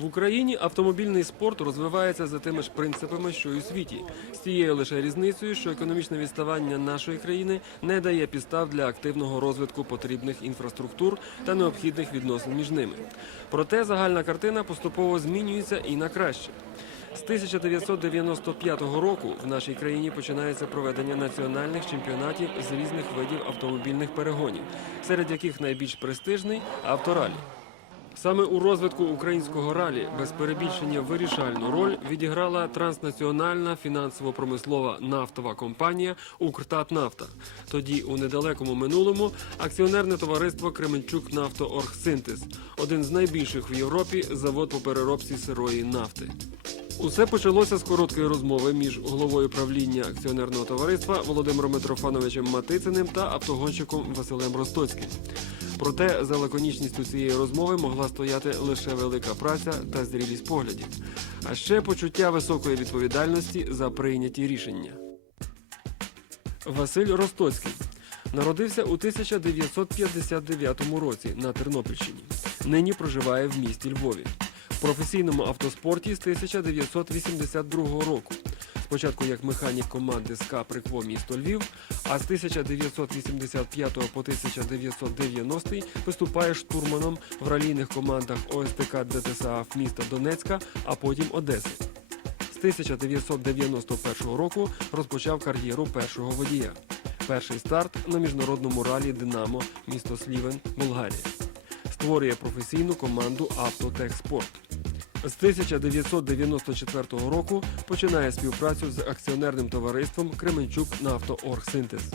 В Україні автомобільний спорт розвивається за тими ж принципами, що й у світі, з тією лише різницею, що економічне відставання нашої країни не дає підстав для активного розвитку потрібних інфраструктур та необхідних відносин між ними. Проте загальна картина поступово змінюється і на краще. З 1995 року в нашій країні починається проведення національних чемпіонатів з різних видів автомобільних перегонів, серед яких найбільш престижний авторалі. Саме у розвитку українського ралі без перебільшення вирішальну роль відіграла транснаціональна фінансово-промислова нафтова компанія «Укртатнафта». Тоді у недалекому минулому акціонерне товариство Кременчук Нафтооргсинтез, один з найбільших в Європі завод по переробці сирої нафти. Усе почалося з короткої розмови між головою правління акціонерного товариства Володимиром Митрофановичем Матициним та автогонщиком Василем Ростоцьким. Проте за лаконічністю цієї розмови могла стояти лише велика праця та зрілість поглядів, а ще почуття високої відповідальності за прийняті рішення. Василь Ростоцький народився у 1959 році на Тернопільщині. Нині проживає в місті Львові. В професійному автоспорті з 1982 року. Спочатку як механік команди СКА Прикво місто Львів, а з 1985 по 1990 виступає штурманом в ралійних командах ОСТК ДТСАФ міста Донецька, а потім Одеси. З 1991 року розпочав кар'єру першого водія. Перший старт на міжнародному ралі Динамо, місто Слівен, Болгарія. Створює професійну команду Автотехспорт. З 1994 року починає співпрацю з акціонерним товариством Кременчук Нафтооргсинтез.